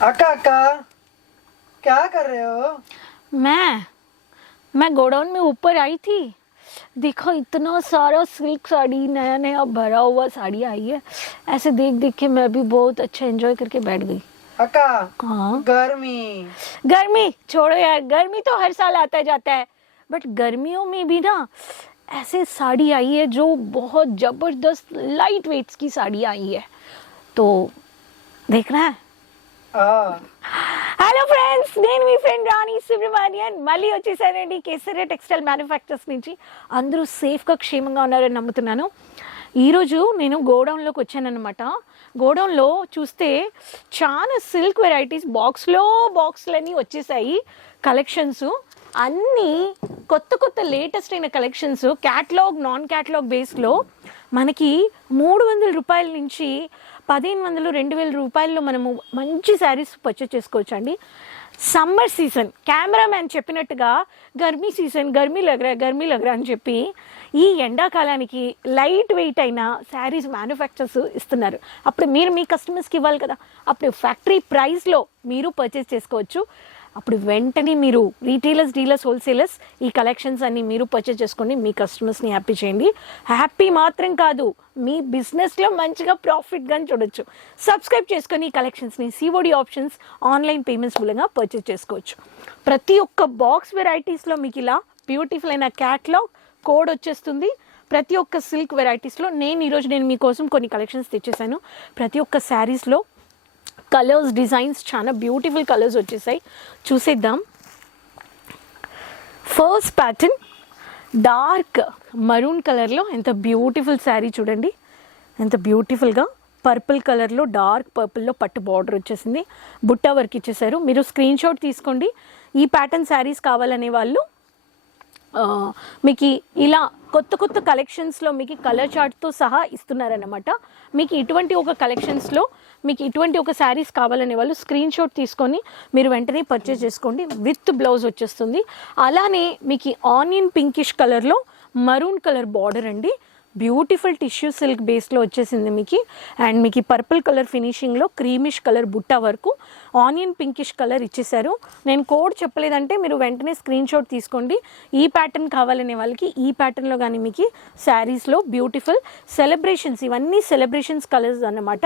अक्का अक्का क्या कर रहे हो? मैं गोडाउन में ऊपर आई थी। देखो इतना सारा सिल्क साड़ी नया नया भरा हुआ साड़ी आई है। ऐसे देख देख के मैं भी बहुत अच्छा एंजॉय करके बैठ गई। अक्का हाँ गर्मी गर्मी छोड़ो यार, गर्मी तो हर साल आता जाता है, बट गर्मियों में भी ना ऐसे साड़ी आई है जो बहुत जबरदस्त लाइट वेट्स की साड़ी आई है, तो देखना है। హలో ఫ్రెండ్స్, నేను మీ ఫ్రెండ్ రాణి సుబ్రహ్మణ్యన్ మళ్ళీ వచ్చేసానండి కేసరియా టెక్స్టైల్ మ్యానుఫ్యాక్చర్స్ నుంచి. అందరూ సేఫ్గా క్షేమంగా ఉన్నారని నమ్ముతున్నాను. ఈరోజు నేను గోడౌన్లోకి వచ్చానన్నమాట. గోడౌన్లో చూస్తే చాలా సిల్క్ వెరైటీస్ బాక్స్లన్నీ వచ్చేసాయి. కలెక్షన్స్ అన్నీ కొత్త కొత్త లేటెస్ట్ అయిన కలెక్షన్స్, క్యాటలాగ్ నాన్ క్యాటలాగ్ బేస్లో మనకి 300 రూపాయల నుంచి 1500 2000 రూపాయల్లో మనము మంచి శారీస్ పర్చేస్ చేసుకోవచ్చు అండి. సమ్మర్ సీజన్ కెమెరామ్యాన్ చెప్పినట్టుగా గర్మీ సీజన్ గర్మీ లగ్రా అని చెప్పి ఈ ఎండాకాలానికి లైట్ వెయిట్ అయిన శారీస్ మ్యానుఫ్యాక్చర్స్ ఇస్తున్నారు. అప్పుడు మీరు మీ కస్టమర్స్కి ఇవ్వాలి కదా, అప్పుడు ఫ్యాక్టరీ ప్రైస్లో మీరు పర్చేస్ చేసుకోవచ్చు. అప్పుడు వెంటనే మీరు రీటైలర్స్, డీలర్స్, హోల్సేలర్స్ ఈ కలెక్షన్స్ అన్ని మీరు పర్చేస్ చేసుకోండి. మీ కస్టమర్స్ని హ్యాపీ చేయండి. హ్యాపీ మాత్రం కాదు, మీ బిజినెస్లో మంచిగా ప్రాఫిట్గా చూడొచ్చు. సబ్స్క్రైబ్ చేసుకొని ఈ కలెక్షన్స్ని సిఓడి ఆప్షన్స్, ఆన్లైన్ పేమెంట్స్ మూలంగా పర్చేస్ చేసుకోవచ్చు. ప్రతి ఒక్క బాక్స్ వెరైటీస్లో మీకు ఇలా బ్యూటిఫుల్ అయిన క్యాటలాగ్ కోడ్ వచ్చేస్తుంది. ప్రతి ఒక్క సిల్క్ వెరైటీస్లో నేను మీకోసం కొన్ని కలెక్షన్స్ తెచ్చేసాను. ప్రతి ఒక్క శారీస్లో కలర్స్, డిజైన్స్ చాలా బ్యూటిఫుల్ కలర్స్ వచ్చేసాయి. చూసేద్దాం. ఫస్ట్ ప్యాటర్న్ డార్క్ మరూన్ కలర్లో ఎంత బ్యూటిఫుల్ శారీ చూడండి, ఎంత బ్యూటిఫుల్గా పర్పుల్ కలర్లో డార్క్ పర్పుల్లో పట్టు బార్డర్ వచ్చేసింది. బుట్టా వర్క్ ఇచ్చేసారు. మీరు స్క్రీన్ షాట్ తీసుకోండి. ఈ ప్యాటర్న్ శారీస్ కావాలనే వాళ్ళు మీకు ఇలా కొత్త కొత్త కలెక్షన్స్లో మీకు కలర్ చార్ట్తో సహా ఇస్తున్నారన్నమాట. మీకు ఇటువంటి ఒక కలెక్షన్స్లో మీకు ఇటువంటి ఒక శారీస్ కావాలనే వాళ్ళు స్క్రీన్ షాట్ తీసుకొని మీరు వెంటనే పర్చేస్ చేసుకోండి. విత్ బ్లౌజ్ వచ్చేస్తుంది. అలానే మీకు ఆనియన్ పింకిష్ కలర్లో మరూన్ కలర్ బార్డర్ అండి. బ్యూటిఫుల్ టిష్యూ సిల్క్ బేస్లో వచ్చేసింది మీకు. అండ్ మీకు purple colour ఫినిషింగ్లో creamish colour Butta వరకు ఆనియన్ పింకిష్ కలర్ ఇచ్చేసారు. నేను కోడ్ చెప్పలేదంటే మీరు వెంటనే స్క్రీన్ షాట్ తీసుకోండి. ఈ ప్యాటర్న్ కావాలనే వాళ్ళకి ఈ ప్యాటర్న్లో కానీ మీకు శారీస్లో బ్యూటిఫుల్ సెలబ్రేషన్స్, ఇవన్నీ సెలబ్రేషన్స్ కలర్స్ అన్నమాట.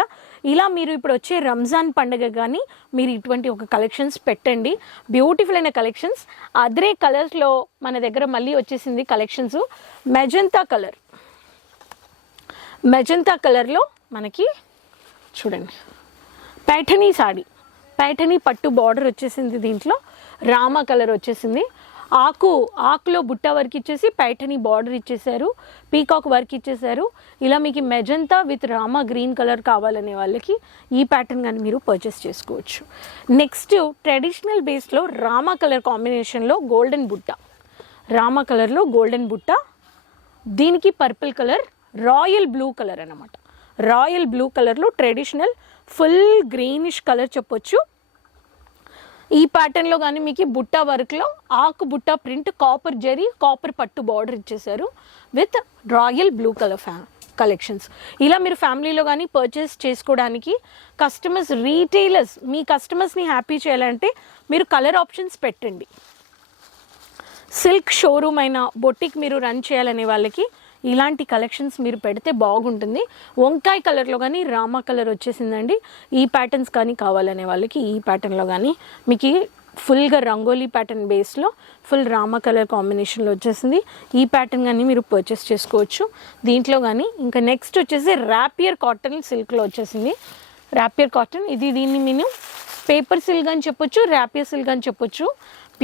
ఇలా మీరు ఇప్పుడు వచ్చే రంజాన్ పండుగ కానీ మీరు ఇటువంటి ఒక కలెక్షన్స్ పెట్టండి. బ్యూటిఫుల్ అయిన కలెక్షన్స్. అదే కలర్స్లో మన దగ్గర మళ్ళీ వచ్చేసింది కలెక్షన్స్. మెజంతా కలర్లో మనకి చూడండి పైఠనీ సాడీ, పైఠనీ పట్టు బార్డర్ వచ్చేసింది. దీంట్లో రామా కలర్ వచ్చేసింది. ఆకులో బుట్ట వర్క్ ఇచ్చేసి పైఠనీ బార్డర్ ఇచ్చేసారు, పీకాక్ వర్క్ ఇచ్చేసారు. ఇలా మీకు magenta with Rama green colour కావాలనే వాళ్ళకి ఈ ప్యాటర్న్ కానీ మీరు పర్చేస్ చేసుకోవచ్చు. నెక్స్ట్ ట్రెడిషనల్ బేస్లో రామా కలర్ కాంబినేషన్లో గోల్డెన్ బుట్ట, రామా కలర్లో గోల్డెన్ బుట్ట, దీనికి purple colour, royal blue colour అన్నమాట. రాయల్ బ్లూ కలర్లో ట్రెడిషనల్ ఫుల్ గ్రీనిష్ కలర్ చెప్పొచ్చు. ఈ ప్యాటర్న్లో కానీ మీకు బుట్టా వర్క్లో ఆకు Butta print, copper zari, copper పట్టు బార్డర్ ఇచ్చేసారు with royal blue colour collections. ఇలా మీరు ఫ్యామిలీలో కానీ పర్చేస్ చేసుకోవడానికి కస్టమర్స్, రీటైలర్స్ మీ కస్టమర్స్ని హ్యాపీ చేయాలంటే మీరు కలర్ ఆప్షన్స్ పెట్టండి. సిల్క్ షోరూమ్ అయిన బొటిక్ మీరు రన్ చేయాలనే వాళ్ళకి ఇలాంటి కలెక్షన్స్ మీరు పెడితే బాగుంటుంది. వంకాయ కలర్లో కానీ రామా కలర్ వచ్చేసిందండి. ఈ ప్యాటర్న్స్ కానీ కావాలనే వాళ్ళకి ఈ ప్యాటర్న్లో కానీ మీకు ఫుల్గా రంగోలీ ప్యాటర్న్ బేస్లో ఫుల్ రామా కలర్ కాంబినేషన్లో వచ్చేసింది. ఈ ప్యాటర్న్ కానీ మీరు పర్చేస్ చేసుకోవచ్చు. దీంట్లో కానీ ఇంకా నెక్స్ట్ వచ్చేసి ర్యాపియర్ కాటన్ సిల్క్లో వచ్చేసింది. ర్యాపియర్ కాటన్ దీన్ని నేను పేపర్ సిల్క్ అని చెప్పొచ్చు, ర్యాపియర్ సిల్క్ అని చెప్పొచ్చు.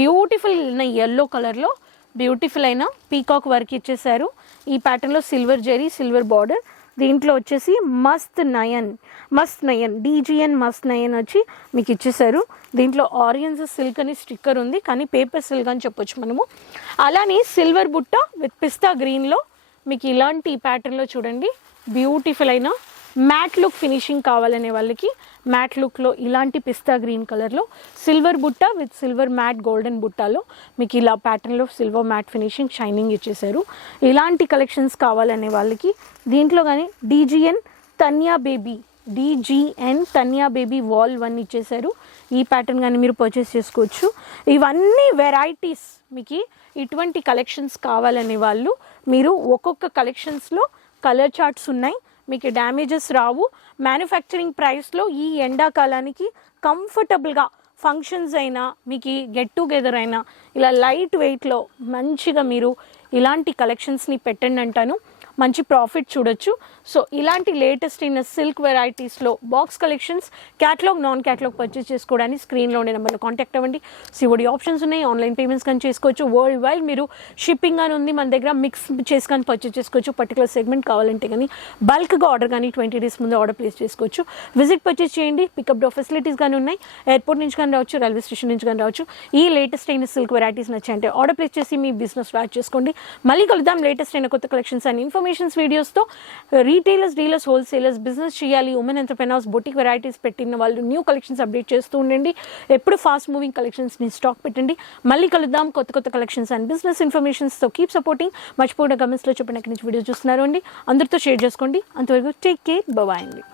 బ్యూటిఫుల్ అయిన ఎల్లో కలర్లో బ్యూటిఫుల్ అయిన పీకాక్ వర్క్ ఇచ్చేసారు. ఈ ప్యాటర్న్లో సిల్వర్ జరీ, సిల్వర్ బార్డర్. దీంట్లో వచ్చేసి మస్త్ నయన్ డీజీఎన్ మస్త్ నయన్ వచ్చి మీకు ఇచ్చేసారు. దీంట్లో ఆరియన్స్ సిల్క్ అని స్టిక్కర్ ఉంది, కానీ పేపర్ సిల్క్ అని చెప్పొచ్చు మనము. అలానే సిల్వర్ బుట్ట విత్ పిస్తా గ్రీన్లో మీకు ఇలాంటి ఈ ప్యాటర్న్లో చూడండి బ్యూటిఫుల్ అయిన మ్యాట్ లుక్ ఫినిషింగ్ కావాలనే వాళ్ళకి మ్యాట్ లుక్లో ఇలాంటి పిస్తా గ్రీన్ కలర్లో సిల్వర్ బుట్ట విత్ సిల్వర్ మ్యాట్ గోల్డెన్ బుట్టాలో మీకు ఇలా ప్యాటర్న్లో సిల్వర్ మ్యాట్ ఫినిషింగ్ షైనింగ్ ఇచ్చేసారు. ఇలాంటి కలెక్షన్స్ కావాలనే వాళ్ళకి దీంట్లో కానీ డీజీఎన్ తన్యా బేబీ వాల్ 1 ఇచ్చేసారు. ఈ ప్యాటర్న్ కానీ మీరు పర్చేస్ చేసుకోవచ్చు. ఇవన్నీ వెరైటీస్ మీకు ఇటువంటి కలెక్షన్స్ కావాలనే వాళ్ళు మీరు ఒక్కొక్క కలెక్షన్స్లో కలర్ చార్ట్స్ ఉన్నాయి, మీకు డ్యామేజెస్ రావు. మ్యానుఫ్యాక్చరింగ్ ప్రైస్లో ఈ ఎండాకాలానికి కంఫర్టబుల్గా ఫంక్షన్స్ అయినా మీకు గెట్ టుగెదర్ అయినా ఇలా లైట్ వెయిట్లో మంచిగా మీరు ఇలాంటి కలెక్షన్స్ని పెట్టండి అంటాను. మంచి ప్రాఫిట్ చూడొచ్చు. సో ఇలాంటి లేటెస్ట్ అయిన సిల్క్ వెరైటీస్లో box collections catalogue non catalogue purchase చేసుకోవడానికి స్క్రీన్లో ఉండే నెంబర్లో కాంటాక్ట్ అవ్వండి. సిఓడి ఆప్షన్స్ ఉన్నాయి, ఆన్లైన్ పేమెంట్స్ కానీ చేసుకోవచ్చు. వరల్డ్ వైడ్ మీరు షిప్పింగ్ అని ఉంది, మన దగ్గర మిక్స్ చేసి కానీ పర్చేస్ చేసుకోవచ్చు. పర్టికులర్ సెగ్మెంట్ కావాలంటే కానీ బల్క్గా ఆర్డర్ కానీ 20 days ముందు ఆర్డర్ ప్లేస్ చేసుకోవచ్చు. విజిట్ పర్చేస్ చేయండి. పికప్ డ్రాప్ ఫెసిలిటీస్ కానీ ఉన్నాయి. ఎయిర్పోర్ట్ నుంచి కానీ రావచ్చు, రైల్వే స్టేషన్ నుంచి కానీ రావచ్చు. ఈ లేటెస్ట్ అయిన సిల్క్ వెరైటీస్ నచ్చాయంటే ఆర్డర్ ప్లేస్ చేసి మీ బిజినెస్ స్టార్ట్ చేసుకోండి. మళ్ళీ కలుద్దాం లేటెస్ట్ అయిన కొత్త కలెక్షన్స్ అండ్ ఇన్ఫర్మేషన్స్ వీడియోస్తో. రీటైలర్స్, డీలర్స్, హోల్సేలర్స్, బిజినెస్ చేయాలి, ఉమెన్ ఎంటర్ప్రెనర్స్, బొటిక్ వెరైటీస్ పెట్టిన వాళ్ళు న్యూ కలెక్షన్స్ అప్డేట్ చేస్తూ ఉండండి. ఎప్పుడు ఫాస్ట్ మూవింగ్ కలెక్షన్స్ని స్టాక్ పెట్టండి. మళ్ళీ కలుద్దాం కొత్త కలెక్షన్స్ అండ్ బిజినెస్ ఇన్ఫర్మేషన్స్తో. Keep supporting. మర్చిపోయిన కమెంట్స్లో చెప్పిన నుంచి వీడియో చూస్తున్నారు అండి, అందరితో షేర్ చేసుకోండి. అంతవరకు టేక్ కేర్, బాయ్ అండి.